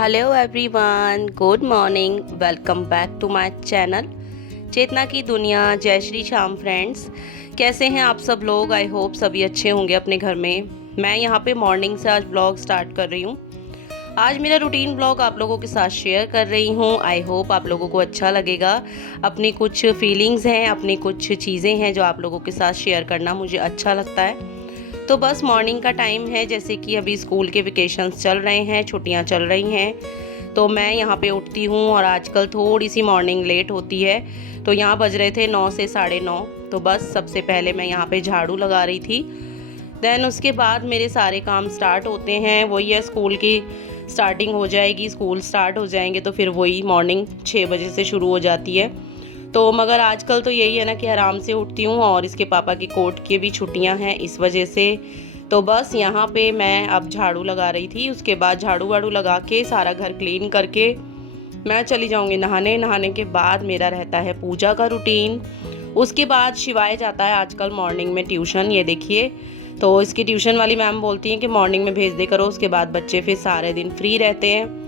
Hello everyone, good morning. Welcome back to my channel Chetna की दुनिया। जय श्री श्याम फ्रेंड्स, कैसे हैं आप सब लोग? आई होप सभी अच्छे होंगे अपने घर में। मैं यहाँ पे मॉर्निंग से आज ब्लॉग स्टार्ट कर रही हूँ। आज मेरा रूटीन ब्लॉग आप लोगों के साथ शेयर कर रही हूँ। आई होप आप लोगों को अच्छा लगेगा। अपनी कुछ फीलिंग्स हैं, अपनी कुछ चीज़ें हैं जो आप लोगों के साथ शेयर करना मुझे अच्छा लगता है। तो बस मॉर्निंग का टाइम है, जैसे कि अभी स्कूल के वेकेशंस चल रहे हैं, छुट्टियां चल रही हैं, तो मैं यहाँ पे उठती हूँ और आजकल थोड़ी सी मॉर्निंग लेट होती है। तो यहाँ बज रहे थे 9 से 9:30। तो बस सबसे पहले मैं यहाँ पे झाड़ू लगा रही थी। देन उसके बाद मेरे सारे काम स्टार्ट होते हैं। वही है, स्कूल की स्टार्टिंग हो जाएगी, स्कूल स्टार्ट हो जाएंगे तो फिर वही मॉर्निंग 6 बजे से शुरू हो जाती है। तो मगर आजकल तो यही है ना कि आराम से उठती हूँ, और इसके पापा की कोर्ट की भी छुट्टियाँ हैं इस वजह से। तो बस यहाँ पे मैं अब झाड़ू लगा रही थी। उसके बाद झाड़ू वाड़ू लगा के सारा घर क्लीन करके मैं चली जाऊँगी नहाने। नहाने के बाद मेरा रहता है पूजा का रूटीन। उसके बाद शिवाय जाता है आजकल मॉर्निंग में ट्यूशन। ये देखिए, तो इसकी ट्यूशन वाली मैम बोलती हैं कि मॉर्निंग में भेज दे करो, उसके बाद बच्चे फिर सारे दिन फ्री रहते हैं।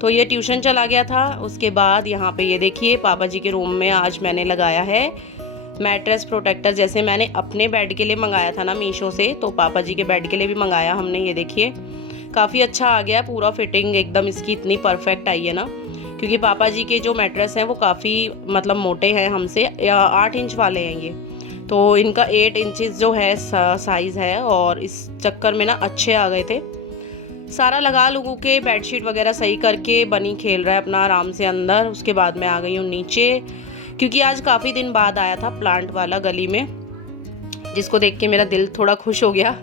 तो ये ट्यूशन चला गया था। उसके बाद यहाँ पे ये देखिए, पापा जी के रूम में आज मैंने लगाया है मैट्रेस प्रोटेक्टर। जैसे मैंने अपने बेड के लिए मंगाया था ना मीशो से, तो पापा जी के बेड के लिए भी मंगाया हमने। ये देखिए, काफ़ी अच्छा आ गया, पूरा फिटिंग एकदम इसकी इतनी परफेक्ट आई है ना। क्योंकि पापा जी के जो मैट्रेस हैं वो काफ़ी मतलब मोटे हैं हमसे, 8 इंच वाले हैं ये। तो इनका 8 इंचज़ जो है साइज़ है, और इस चक्कर में ना अच्छे आ गए थे। सारा लगा लुगू के बेडशीट वगैरह सही करके बनी खेल रहा है अपना आराम से अंदर। उसके बाद मैं आ गई हूँ नीचे, क्योंकि आज काफ़ी दिन बाद आया था प्लांट वाला गली में, जिसको देख के मेरा दिल थोड़ा खुश हो गया।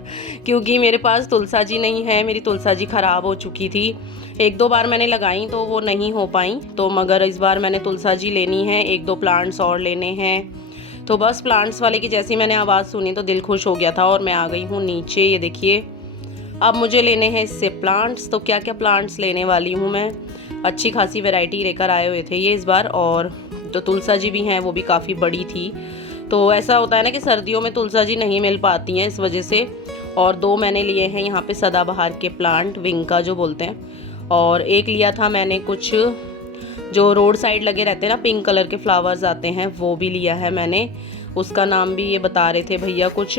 क्योंकि मेरे पास तुलसा जी नहीं है, मेरी तुलसा जी ख़राब हो चुकी थी। 1-2 बार मैंने लगाई तो वो नहीं हो पाई, तो मगर इस बार मैंने तुलसा जी लेनी है, 1-2 प्लांट्स और लेने हैं। तो बस प्लांट्स वाले की जैसी मैंने आवाज़ सुनी तो दिल खुश हो गया था, और मैं आ गई हूँ नीचे। ये देखिए, अब मुझे लेने हैं इससे प्लांट्स। तो क्या क्या प्लांट्स लेने वाली हूँ मैं, अच्छी खासी वैरायटी लेकर आए हुए थे ये इस बार। और जो तुलसा जी भी हैं वो भी काफ़ी बड़ी थी। तो ऐसा होता है ना कि सर्दियों में तुलसा जी नहीं मिल पाती हैं, इस वजह से। और 2 मैंने लिए हैं यहाँ पे सदाबहार के प्लांट, विंका जो बोलते हैं। और एक लिया था मैंने कुछ जो रोड साइड लगे रहते हैं ना, पिंक कलर के फ्लावर्स आते हैं, वो भी लिया है मैंने। उसका नाम भी ये बता रहे थे भैया कुछ।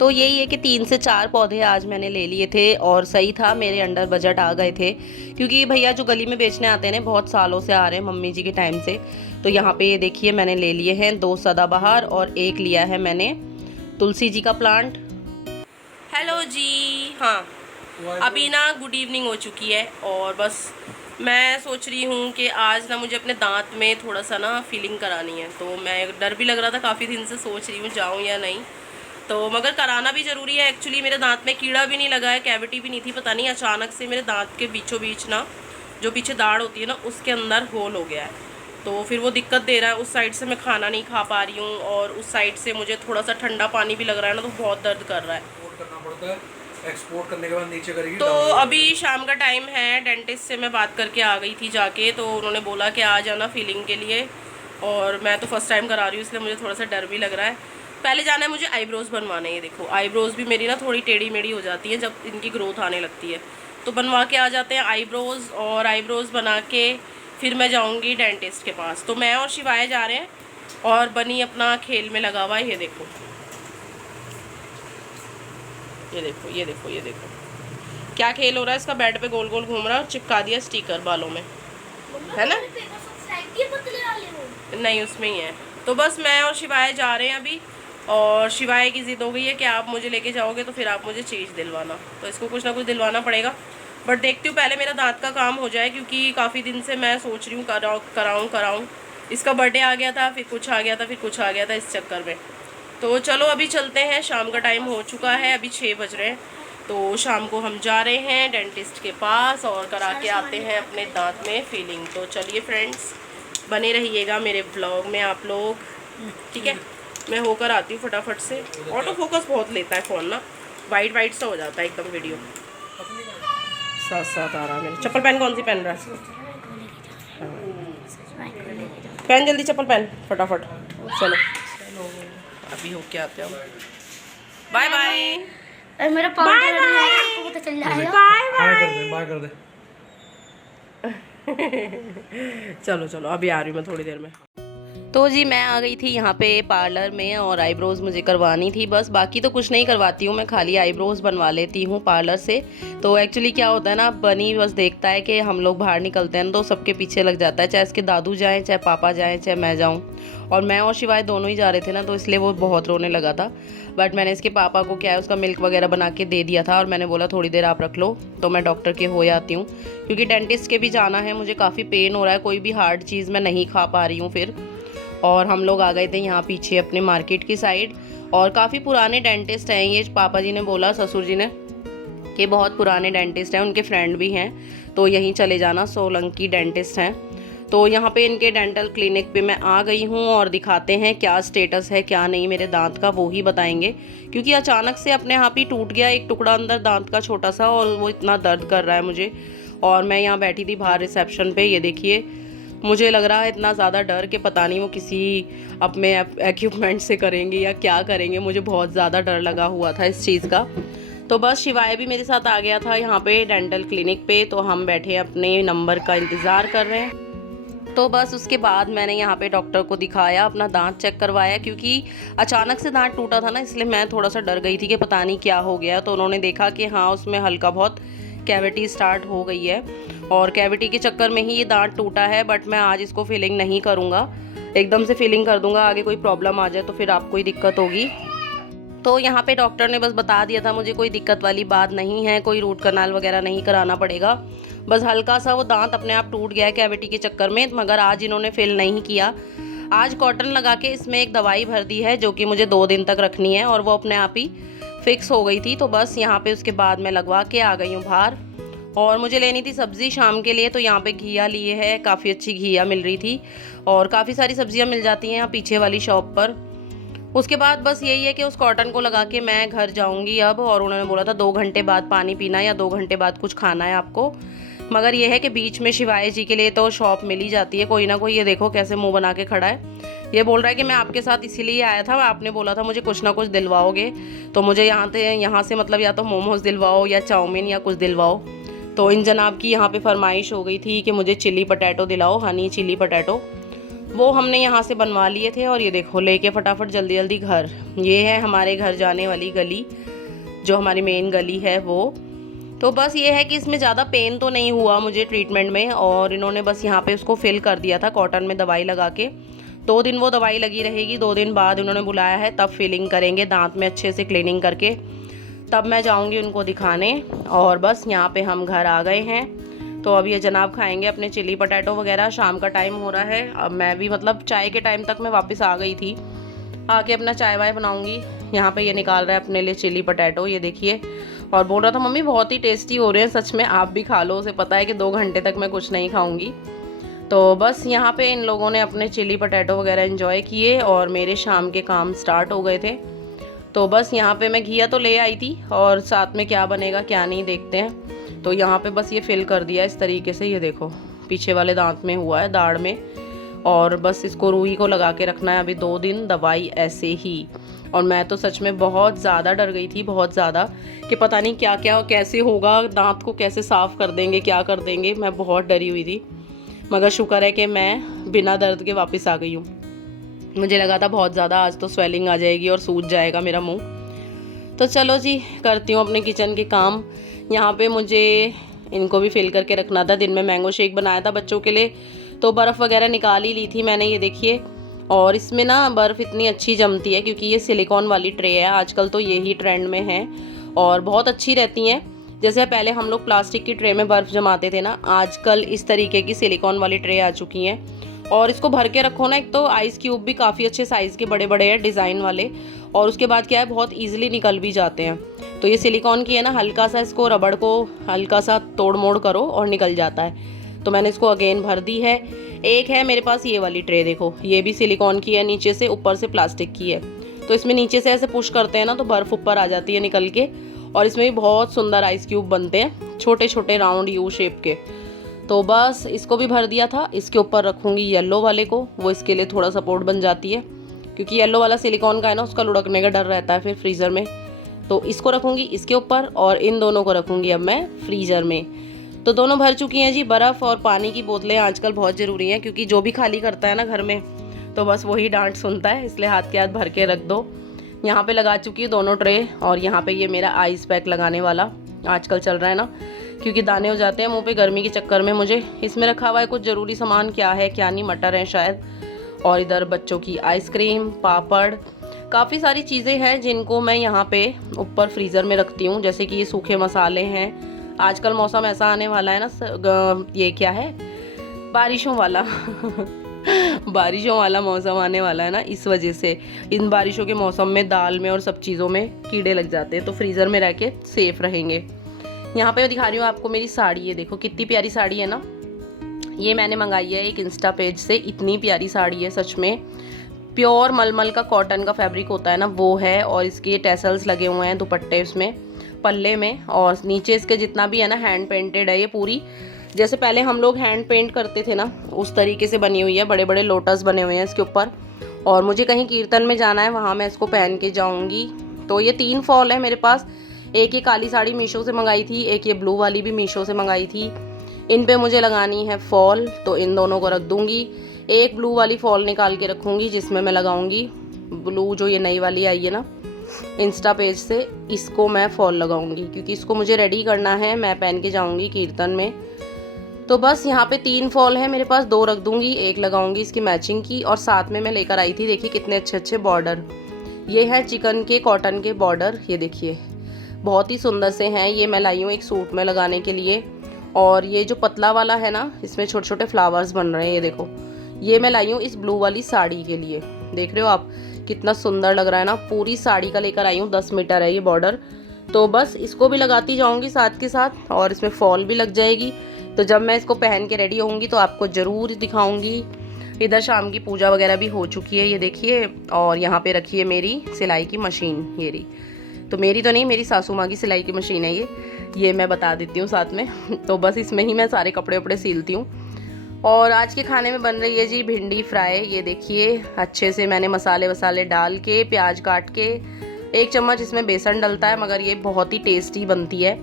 तो यही है कि 3 से 4 पौधे आज मैंने ले लिए थे, और सही था, मेरे अंडर बजट आ गए थे। क्योंकि भैया जो गली में बेचने आते हैं ना, बहुत सालों से आ रहे हैं मम्मी जी के टाइम से। तो यहाँ पे ये देखिए, मैंने ले लिए हैं 2 सदाबहार, और एक लिया है मैंने तुलसी जी का प्लांट। हेलो जी। हाँ, अभी ना गुड इवनिंग हो चुकी है, और बस मैं सोच रही हूँ कि आज ना मुझे अपने दांत में थोड़ा सा ना फीलिंग करानी है। तो मैं, डर भी लग रहा था, काफ़ी दिन से सोच रही हूँ जाऊँ या नहीं, तो मगर कराना भी ज़रूरी है। एक्चुअली मेरे दांत में कीड़ा भी नहीं लगा है, कैविटी भी नहीं थी, पता नहीं अचानक से मेरे दांत के बीचों बीच ना, जो पीछे दाढ़ होती है ना, उसके अंदर होल हो गया है। तो फिर वो दिक्कत दे रहा है। उस साइड से मैं खाना नहीं खा पा रही हूँ, और उस साइड से मुझे थोड़ा सा ठंडा पानी भी लग रहा है ना, तो बहुत दर्द कर रहा है। करना पड़ता है, एक्सपोर्ट करने के बाद नीचे करेगी। तो अभी शाम का टाइम है, डेंटिस्ट से मैं बात करके आ गई थी जाके, तो उन्होंने बोला कि आ जाना फीलिंग के लिए। और मैं तो फर्स्ट टाइम करा रही हूँ, इसलिए मुझे थोड़ा सा डर भी लग रहा है। पहले जाना है मुझे आईब्रोज़ बनवाने। ये देखो, आईब्रोज़ भी मेरी ना थोड़ी टेढ़ी मेढ़ी हो जाती हैं जब इनकी ग्रोथ आने लगती है, तो बनवा के आ जाते हैं आईब्रोज़। और आईब्रोज़ बना के फिर मैं जाऊँगी डेंटिस्ट के पास। तो मैं और शिवाय जा रहे हैं, और बनी अपना खेल में लगा हुआ है। ये देखो, ये देखो, ये देखो, ये देखो क्या खेल हो रहा है इसका। बेड पे गोल गोल घूम रहा है, और चिपका दिया स्टिकर बालों में, है ना? नहीं, उसमें ही है। तो बस मैं और शिवाय जा रहे हैं अभी, और शिवाय की ज़िद हो गई है कि आप मुझे लेके जाओगे तो फिर आप मुझे चीज़ दिलवाना। तो इसको कुछ ना कुछ दिलवाना पड़ेगा, बट देखती हूँ पहले मेरा दांत का काम हो जाए, क्योंकि काफ़ी दिन से मैं सोच रही हूँ कराऊँ। इसका बर्थडे आ गया था, फिर कुछ आ गया था, फिर कुछ आ गया था, इस चक्कर में। तो चलो अभी चलते हैं, शाम का टाइम हो चुका है, अभी 6 बज रहे हैं। तो शाम को हम जा रहे हैं डेंटिस्ट के पास, और करा के आते हैं अपने दांत में फीलिंग। तो चलिए फ्रेंड्स, बने रहिएगा मेरे ब्लॉग में आप लोग, ठीक है? मैं होकर आती हूँ फटाफट से। ऑटो फोकस बहुत लेता है फ़ोन ना, वाइट वाइट सा हो जाता है एकदम वीडियो। साथ साथ आ रहा है। चप्पल पहन, कौन सी पहन रहा है? पहन जल्दी चप्पल पहन फटाफट। चलो अभी होके आते हैं हम। Bye bye. मेरा पाँव पता चल जाएगा। बाय कर दे, बाय कर दे। चलो चलो अभी आ रही हूँ मैं थोड़ी देर में। तो जी मैं आ गई थी यहाँ पे पार्लर में और आईब्रोज़ मुझे करवानी थी बस, बाकी तो कुछ नहीं करवाती हूँ मैं, खाली आईब्रोज़ बनवा लेती हूँ पार्लर से। तो एक्चुअली क्या होता है ना, बनी बस देखता है कि हम लोग बाहर निकलते हैं ना तो सबके पीछे लग जाता है, चाहे इसके दादू जाएँ, चाहे पापा जाएँ, चाहे मैं जाऊँ। और मैं और शिवाय दोनों ही जा रहे थे ना, तो इसलिए वो बहुत रोने लगा था। बट मैंने इसके पापा को क्या है उसका मिल्क वगैरह बना के दे दिया था और मैंने बोला थोड़ी देर आप रख लो, तो मैं डॉक्टर के हो आती हूँ, क्योंकि डेंटिस्ट के भी जाना है, मुझे काफ़ी पेन हो रहा है, कोई भी हार्ड चीज़ मैं नहीं खा पा रही हूँ फिर। और हम लोग आ गए थे यहाँ पीछे अपने मार्केट की साइड, और काफ़ी पुराने डेंटिस्ट हैं ये, पापा जी ने बोला, ससुर जी ने, कि बहुत पुराने डेंटिस्ट हैं, उनके फ्रेंड भी हैं, तो यहीं चले जाना, सोलंकी डेंटिस्ट हैं। तो यहाँ पे इनके डेंटल क्लिनिक पे मैं आ गई हूँ और दिखाते हैं क्या स्टेटस है क्या नहीं मेरे दांत का, वो ही बताएंगे, क्योंकि अचानक से अपने आप ही टूट गया एक टुकड़ा अंदर दांत का छोटा सा, और वो इतना दर्द कर रहा है मुझे। और मैं यहाँ बैठी थी बाहर रिसेप्शन पे, ये देखिए, मुझे लग रहा है इतना ज़्यादा डर कि पता नहीं वो किसी अपने इक्विपमेंट से करेंगे या क्या करेंगे, मुझे बहुत ज़्यादा डर लगा हुआ था इस चीज़ का। तो बस शिवाय भी मेरे साथ आ गया था यहाँ पे डेंटल क्लिनिक पे, तो हम बैठे अपने नंबर का इंतज़ार कर रहे हैं। तो बस उसके बाद मैंने यहाँ पे डॉक्टर को दिखाया, अपना दांत चेक करवाया, क्योंकि अचानक से दांत टूटा था ना, इसलिए मैं थोड़ा सा डर गई थी कि पता नहीं क्या हो गया। तो उन्होंने देखा कि हाँ उसमें हल्का बहुत कैविटी स्टार्ट हो गई है, और कैविटी के चक्कर में ही ये दांत टूटा है। बट मैं आज इसको फिलिंग नहीं करूँगा, एकदम से फिलिंग कर दूँगा, आगे कोई प्रॉब्लम आ जाए तो फिर आपको ही दिक्कत होगी। तो यहाँ पे डॉक्टर ने बस बता दिया था मुझे, कोई दिक्कत वाली बात नहीं है, कोई रूट कनाल वगैरह नहीं कराना पड़ेगा, बस हल्का सा वो दांत अपने आप टूट गया है कैविटी के चक्कर में। मगर आज इन्होंने फिल नहीं किया, आज कॉटन लगा के इसमें एक दवाई भर दी है जो कि मुझे 2 दिन तक रखनी है, और वो अपने आप ही फिक्स हो गई थी। तो बस यहाँ पे उसके बाद मैं लगवा के आ गई हूँ बाहर। और मुझे लेनी थी सब्ज़ी शाम के लिए, तो यहाँ पे घिया लिए है, काफ़ी अच्छी घिया मिल रही थी, और काफ़ी सारी सब्जियाँ मिल जाती हैं यहाँ पीछे वाली शॉप पर। उसके बाद बस यही है कि उस कॉटन को लगा के मैं घर जाऊंगी अब, और उन्होंने बोला था 2 घंटे बाद पानी पीना या 2 घंटे बाद कुछ खाना है आपको। मगर ये है कि बीच में शिवाय जी के लिए तो शॉप मिल ही जाती है कोई ना कोई। ये देखो कैसे मुंह बना के खड़ा है, ये बोल रहा है कि मैं आपके साथ इसीलिए आया था, आपने बोला था मुझे कुछ ना कुछ दिलवाओगे, तो मुझे यहाँ से मतलब या तो मोमोज दिलवाओ या चाउमीन या कुछ दिलवाओ। तो इन जनाब की यहाँ पे फरमाइश हो गई थी कि मुझे चिली पटैटो दिलाओ, हनी चिली पटैटो, वो हमने यहाँ से बनवा लिए थे। और ये देखो लेके फटाफट जल्दी जल्दी घर, ये है हमारे घर जाने वाली गली, जो हमारी मेन गली है वो। तो बस ये है कि इसमें ज़्यादा पेन तो नहीं हुआ मुझे ट्रीटमेंट में, और इन्होंने बस यहाँ पे उसको फिल कर दिया था कॉटन में दवाई लगा के। 2 दिन वो दवाई लगी रहेगी, 2 दिन बाद उन्होंने बुलाया है, तब फिलिंग करेंगे दांत में अच्छे से क्लीनिंग करके, तब मैं जाऊँगी उनको दिखाने। और बस यहाँ पे हम घर आ गए हैं, तो अब ये जनाब खाएंगे अपने चिली पटैटो वगैरह। शाम का टाइम हो रहा है, अब मैं भी मतलब चाय के टाइम तक मैं वापस आ गई थी, आके अपना चाय वाय बनाऊंगी। यहाँ पे ये निकाल रहा है अपने लिए चिली पटैटो, ये देखिए, और बोल रहा था मम्मी बहुत ही टेस्टी हो रहे हैं, सच में आप भी खा लो, उसे पता है कि 2 घंटे तक मैं कुछ नहीं खाऊंगी। तो बस यहाँ पे इन लोगों ने अपने चिली पटैटो वगैरह एंजॉय किए, और मेरे शाम के काम स्टार्ट हो गए थे। तो बस यहाँ पे मैं घिया तो ले आई थी, और साथ में क्या बनेगा क्या नहीं देखते हैं। तो यहाँ पे बस ये फिल कर दिया इस तरीके से, ये देखो पीछे वाले दांत में हुआ है, दाढ़ में, और बस इसको रुई को लगा के रखना है अभी 2 दिन दवाई ऐसे ही। और मैं तो सच में बहुत ज़्यादा डर गई थी, बहुत ज़्यादा, कि पता नहीं क्या क्या कैसे होगा, दांत को कैसे साफ़ कर देंगे, क्या कर देंगे, मैं बहुत डरी हुई थी। मगर शुक्र है कि मैं बिना दर्द के वापस आ गई हूँ। मुझे लगा था बहुत ज़्यादा आज तो स्वेलिंग आ जाएगी और सूज जाएगा मेरा मुँह। तो चलो जी करती हूँ अपने किचन के काम। यहाँ पे मुझे इनको भी फिल करके रखना था, दिन में मैंगो शेक बनाया था बच्चों के लिए, तो बर्फ़ वगैरह निकाल ही ली थी मैंने, ये देखिए। और इसमें ना बर्फ़ इतनी अच्छी जमती है क्योंकि ये सिलिकॉन वाली ट्रे है, आजकल तो यही ट्रेंड में है, और बहुत अच्छी रहती हैं। जैसे पहले हम लोग प्लास्टिक की ट्रे में बर्फ़ जमाते थे ना, आजकल इस तरीके की सिलिकॉन वाली ट्रे आ चुकी हैं। और इसको भर के रखो ना, एक तो आइस क्यूब भी काफ़ी अच्छे साइज़ के बड़े बड़े हैं डिज़ाइन वाले, और उसके बाद क्या है बहुत ईजिली निकल भी जाते हैं। तो ये सिलिकॉन की है ना, हल्का सा इसको रबड़ को हल्का सा तोड़ मोड़ करो और निकल जाता है। तो मैंने इसको अगेन भर दी है। एक है मेरे पास ये वाली ट्रे, देखो ये भी सिलिकॉन की है, नीचे से, ऊपर से प्लास्टिक की है। तो इसमें नीचे से ऐसे पुश करते हैं ना तो बर्फ़ ऊपर आ जाती है निकल के, और इसमें भी बहुत सुंदर आइस क्यूब बनते हैं, छोटे छोटे राउंड यू शेप के। तो बस इसको भी भर दिया था। इसके ऊपर रखूँगी येलो वाले को, वो इसके लिए थोड़ा सपोर्ट बन जाती है, क्योंकि येलो वाला सिलिकॉन का है ना, उसका लुढ़कने का डर रहता है फिर फ्रीज़र में। तो इसको रखूँगी इसके ऊपर, और इन दोनों को रखूँगी अब मैं फ्रीज़र में। तो दोनों भर चुकी हैं जी। बर्फ़ और पानी की बोतलें आजकल बहुत ज़रूरी हैं, क्योंकि जो भी खाली करता है ना घर में तो बस वही डांट सुनता है, इसलिए हाथ के हाथ भर के रख दो। यहाँ पे लगा चुकी है दोनों ट्रे, और यहाँ पे ये मेरा आइस पैक लगाने वाला आजकल चल रहा है ना, क्योंकि दाने हो जाते हैं मुंह पे गर्मी के चक्कर में मुझे। इसमें रखा हुआ है कुछ ज़रूरी सामान, क्या है क्या नहीं, मटर है शायद, और इधर बच्चों की आइसक्रीम, पापड़, काफ़ी सारी चीज़ें हैं जिनको मैं यहाँ पे ऊपर फ्रीज़र में रखती हूँ। जैसे कि ये सूखे मसाले हैं, आजकल मौसम ऐसा आने वाला है ना, ये क्या है, बारिशों वाला बारिशों वाला मौसम आने वाला है ना, इस वजह से इन बारिशों के मौसम में दाल में और सब चीज़ों में कीड़े लग जाते हैं, तो फ्रीज़र में रह के सेफ़ रहेंगे। यहाँ पे मैं दिखा रही हूँ आपको मेरी साड़ी, ये देखो कितनी प्यारी साड़ी है ना। ये मैंने मंगाई है एक इंस्टा पेज से, इतनी प्यारी साड़ी है सच में। प्योर मलमल का कॉटन का फैब्रिक होता है ना, वो है, और इसके टैसल्स लगे हुए हैं दुपट्टे उसमें, पल्ले में, और नीचे इसके जितना भी है ना हैंड पेंटेड है ये पूरी। जैसे पहले हम लोग हैंड पेंट करते थे ना, उस तरीके से बनी हुई है, बड़े बड़े लोटस बने हुए हैं इसके ऊपर। और मुझे कहीं कीर्तन में जाना है, वहाँ मैं इसको पहन के जाऊँगी। तो ये 3 फॉल है मेरे पास। एक ये काली साड़ी मीशो से मंगाई थी, एक ये ब्लू वाली भी मीशो से मंगाई थी। इन पे मुझे लगानी है फॉल, तो इन दोनों को रख दूँगी। एक ब्लू वाली फॉल निकाल के रखूँगी जिसमें मैं लगाऊँगी ब्लू, जो ये नई वाली आई है ना इंस्टा पेज से, इसको मैं फॉल लगाऊँगी, क्योंकि इसको मुझे रेडी करना है, मैं पहन के जाऊँगी कीर्तन में। तो बस यहाँ पे 3 फॉल है मेरे पास, 2 रख दूँगी, एक लगाऊँगी इसकी मैचिंग की। और साथ में मैं लेकर आई थी, देखिए कितने अच्छे अच्छे बॉर्डर, ये है चिकन के कॉटन के बॉर्डर, ये देखिए बहुत ही सुंदर से हैं। ये मैं लाई हूँ एक सूट में लगाने के लिए। और ये जो पतला वाला है ना, इसमें छोटे छोटे फ्लावर्स बन रहे हैं, ये देखो, ये मैं लाई हूँ इस ब्लू वाली साड़ी के लिए। देख रहे हो आप कितना सुंदर लग रहा है ना, पूरी साड़ी का लेकर आई हूँ, 10 मीटर है ये बॉर्डर। तो बस इसको भी लगाती जाऊँगी साथ के साथ, और इसमें फॉल भी लग जाएगी। तो जब मैं इसको पहन के रेडी होंगी तो आपको ज़रूर दिखाऊंगी। इधर शाम की पूजा वगैरह भी हो चुकी है, ये देखिए। और यहाँ पे रखी है मेरी सिलाई की मशीन, ये रही, तो मेरी तो नहीं, मेरी सासू माँ की सिलाई की मशीन है ये मैं बता देती हूँ साथ में। तो बस इसमें ही मैं सारे कपड़े वपड़े सिलती हूँ। और आज के खाने में बन रही है जी भिंडी फ्राई। ये देखिए अच्छे से मैंने मसाले वसाले डाल के, प्याज काट के, 1 चम्मच इसमें बेसन डलता है, मगर ये बहुत ही टेस्टी बनती है।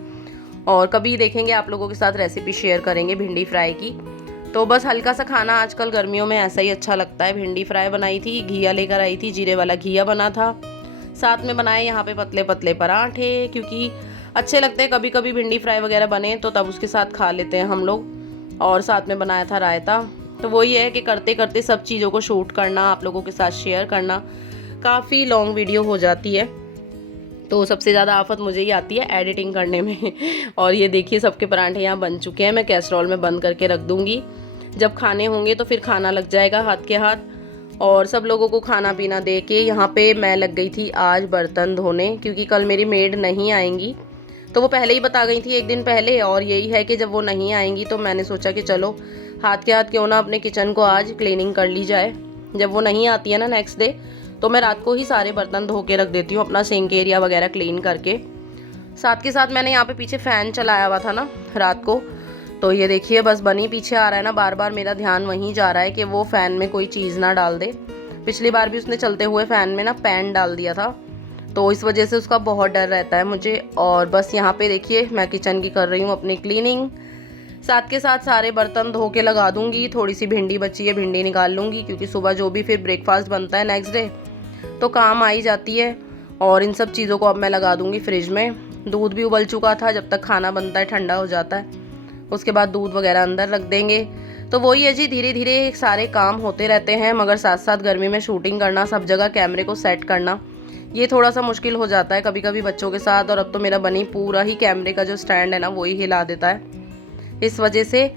और कभी देखेंगे आप लोगों के साथ रेसिपी शेयर करेंगे भिंडी फ्राई की। तो बस हल्का सा खाना आजकल गर्मियों में ऐसा ही अच्छा लगता है। भिंडी फ्राई बनाई थी, घिया लेकर आई थी, जीरे वाला घिया बना था। साथ में बनाए यहाँ पे पतले पतले पराठे, क्योंकि अच्छे लगते हैं। कभी कभी भिंडी फ्राई वगैरह बने तो तब उसके साथ खा लेते हैं हम लोग। और साथ में बनाया था रायता। तो वही है कि करते करते सब चीज़ों को शूट करना, आप लोगों के साथ शेयर करना, काफ़ी लॉन्ग वीडियो हो जाती है। तो सबसे ज़्यादा आफत मुझे ही आती है एडिटिंग करने में। और ये देखिए सबके पराठे यहाँ बन चुके हैं, मैं कैसरोल में बंद करके रख दूँगी। जब खाने होंगे तो फिर खाना लग जाएगा हाथ के हाथ। और सब लोगों को खाना पीना दे के यहाँ पे मैं लग गई थी आज बर्तन धोने, क्योंकि कल मेरी मेड नहीं आएंगी। तो वो पहले ही बता गई थी 1 दिन पहले। और यही है कि जब वो नहीं आएंगी तो मैंने सोचा कि चलो हाथ के हाथ क्यों ना अपने किचन को आज क्लीनिंग कर ली जाए। जब वो नहीं आती है ना नेक्स्ट डे, तो मैं रात को ही सारे बर्तन धो के रख देती हूँ, अपना सिंक एरिया वगैरह क्लीन करके। साथ के साथ मैंने यहाँ पे पीछे फ़ैन चलाया हुआ था ना रात को, तो ये देखिए बस बनी पीछे आ रहा है ना, बार बार मेरा ध्यान वहीं जा रहा है कि वो फ़ैन में कोई चीज़ ना डाल दे। पिछली बार भी उसने चलते हुए फ़ैन में ना पैन डाल दिया था, तो इस वजह से उसका बहुत डर रहता है मुझे। और बस यहाँ पे देखिए मैं किचन की कर रही हूँ अपनी क्लीनिंग। साथ के साथ सारे बर्तन धो के लगा दूँगी। थोड़ी सी भिंडी बची है, भिंडी निकाल लूँगी, क्योंकि सुबह जो भी फिर ब्रेकफास्ट बनता है नेक्स्ट डे तो काम आ ही जाती है। और इन सब चीज़ों को अब मैं लगा दूँगी फ्रिज में। दूध भी उबल चुका था, जब तक खाना बनता है ठंडा हो जाता है, उसके बाद दूध वगैरह अंदर रख देंगे। तो वही है जी, धीरे धीरे सारे काम होते रहते हैं। मगर साथ साथ गर्मी में शूटिंग करना, सब जगह कैमरे को सेट करना, ये थोड़ा सा मुश्किल हो जाता है कभी कभी बच्चों के साथ। और अब तो मेरा बनी पूरा ही कैमरे का जो स्टैंड है ना वही हिला देता है इस वजह से।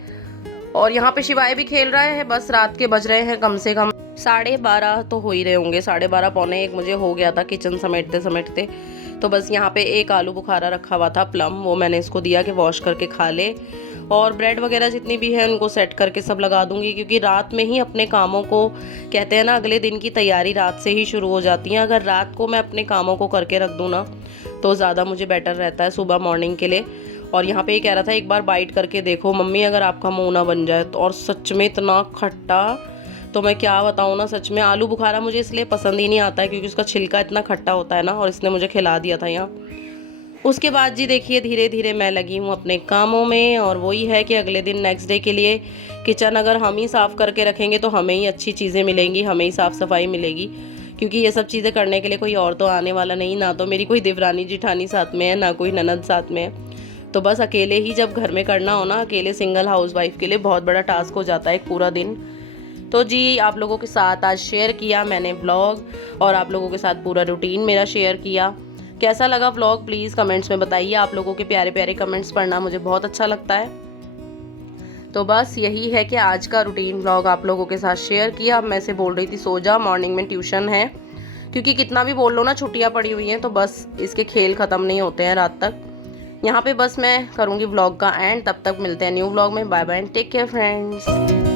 और यहाँ पे शिवाय भी खेल रहा है। बस रात के बज रहे हैं कम से कम 12:30 तो हो ही रहे होंगे, 12:30 पौने 1 मुझे हो गया था किचन समेटते समेटते। तो बस यहाँ पे एक आलू बुखारा रखा हुआ था प्लम, वो मैंने इसको दिया कि वॉश करके खा ले। और ब्रेड वगैरह जितनी भी है उनको सेट करके सब लगा दूंगी, क्योंकि रात में ही अपने कामों को, कहते हैं ना अगले दिन की तैयारी रात से ही शुरू हो जाती है। अगर रात को मैं अपने कामों को करके रख दूँ ना तो ज़्यादा मुझे बेटर रहता है सुबह मॉर्निंग के लिए। और यहाँ पे ये कह रहा था एक बार बाइट करके देखो मम्मी, अगर आपका मुँह ना बन जाए तो। और सच में इतना खट्टा, तो मैं क्या बताऊँ ना, सच में आलू बुखारा मुझे इसलिए पसंद ही नहीं आता है क्योंकि उसका छिलका इतना खट्टा होता है ना। और इसने मुझे खिला दिया था यहाँ, उसके बाद जी देखिए धीरे धीरे मैं लगी हूँ अपने कामों में, और वही है कि अगले दिन नेक्स्ट डे के लिए किचन अगर हम ही साफ़ करके रखेंगे तो हमें ही अच्छी चीज़ें मिलेंगी, हमें ही साफ़ सफाई मिलेगी, क्योंकि ये सब चीज़ें करने के लिए कोई और तो आने वाला नहीं, ना तो मेरी कोई देवरानी जिठानी साथ में है, ना कोई ननद साथ में है। तो बस अकेले ही जब घर में करना हो ना, अकेले सिंगल हाउसवाइफ के लिए बहुत बड़ा टास्क हो जाता है एक पूरा दिन। तो जी आप लोगों के साथ आज शेयर किया मैंने व्लॉग, और आप लोगों के साथ पूरा रूटीन मेरा शेयर किया। कैसा लगा व्लॉग प्लीज़ कमेंट्स में बताइए, आप लोगों के प्यारे प्यारे कमेंट्स पढ़ना मुझे बहुत अच्छा लगता है। तो बस यही है कि आज का रूटीन व्लॉग आप लोगों के साथ शेयर किया। अब मैं से बोल रही थी सो जा, मॉर्निंग में ट्यूशन है, क्योंकि कितना भी बोल लो ना छुट्टियाँ पड़ी हुई हैं तो बस इसके खेल ख़त्म नहीं होते हैं रात तक। यहाँ पे बस मैं करूँगी व्लॉग का एंड, तब तक मिलते हैं न्यू व्लॉग में। Bye bye and take care friends.